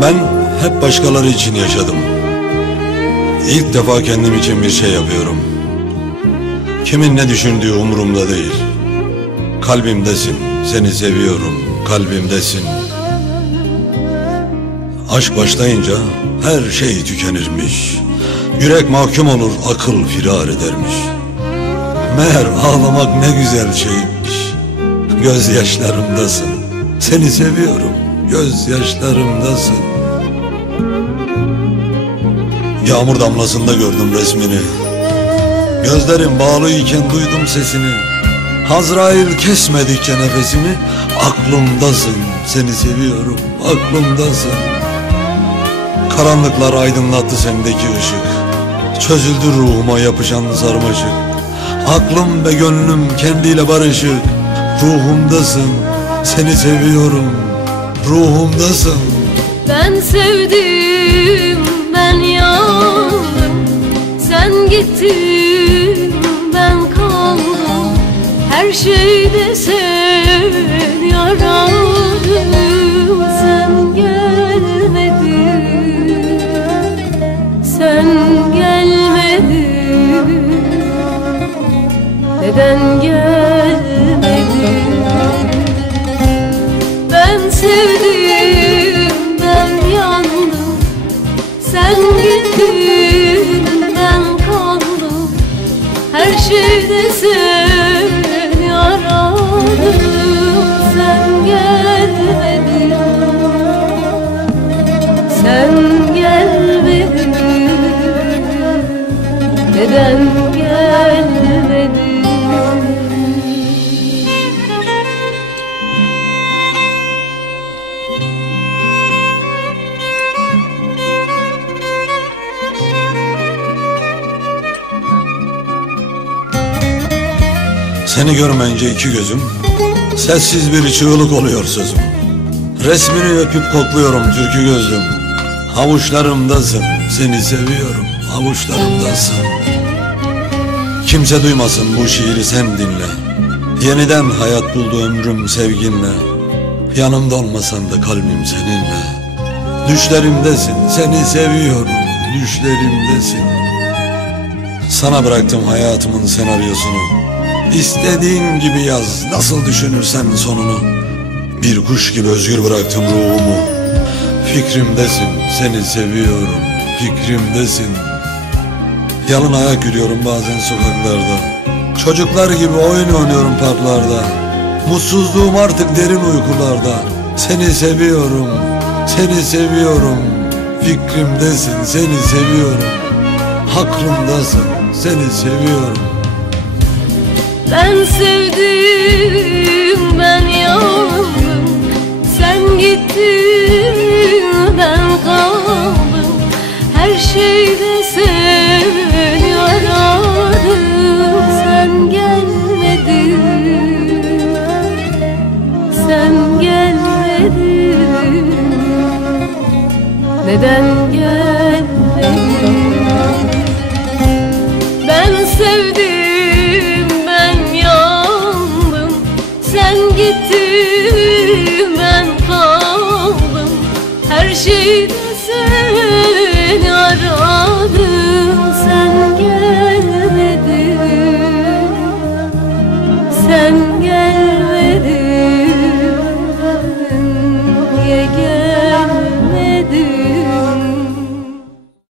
Hep başkaları için yaşadım. İlk defa kendim için bir şey yapıyorum. Kimin ne düşündüğü umurumda değil. Kalbimdesin, seni seviyorum, kalbimdesin. Aşk başlayınca her şey tükenirmiş. Yürek mahkum olur, akıl firar edermiş. Meğer ağlamak ne güzel şeymiş. Gözyaşlarımdasın, seni seviyorum, gözyaşlarımdasın. Yağmur damlasında gördüm resmini. Gözlerim bağlıyken duydum sesini. Hazrail kesmedikçe nefesimi. Aklımdasın seni seviyorum aklımdasın. Karanlıklar aydınlattı sendeki ışık. Çözüldü ruhuma yapışan sarmaşık. Aklım ve gönlüm kendiyle barışık. Ruhumdasın seni seviyorum. Ruhumdasın. Ben sevdim, ben yandım Sen gittin, ben kaldım. Her şeyde sen yaradım Sen gelmedin. Sen gelmedin. Neden gelmedin? Ben sevdim, Her şeyde seni Seni görmeyince iki gözüm Sessiz bir çığlık oluyor sözüm. Resmini öpüp kokluyorum türkü gözlüm Havuçlarımdasın seni seviyorum Havuçlarımdasın. Kimse duymasın bu şiiri sen dinle. Yeniden hayat buldu ömrüm sevginle. Yanımda olmasan da kalbim seninle. Düşlerimdesin seni seviyorum Düşlerimdesin. Sana bıraktım hayatımın senaryosunu İstediğin gibi yaz. Nasıl düşünürsen sonunu. Bir kuş gibi özgür bıraktım ruhumu. Fikrimdesin seni seviyorum. Fikrimdesin. Yalın ayak yürüyorum bazen sokaklarda. Çocuklar gibi oyun oynuyorum parklarda. Mutsuzluğum artık derin uykularda. Seni seviyorum Seni seviyorum. Fikrimdesin seni seviyorum. Aklımdasın seni seviyorum Ben sevdim, ben yandım Sen gittin, ben kaldım. Her şeyde seni aradım. Sen gelmedin. Sen gelmedin. Neden gelmedin ben kaldım. Her şeyde sen aradım Sen gelmedin. Sen gelmedin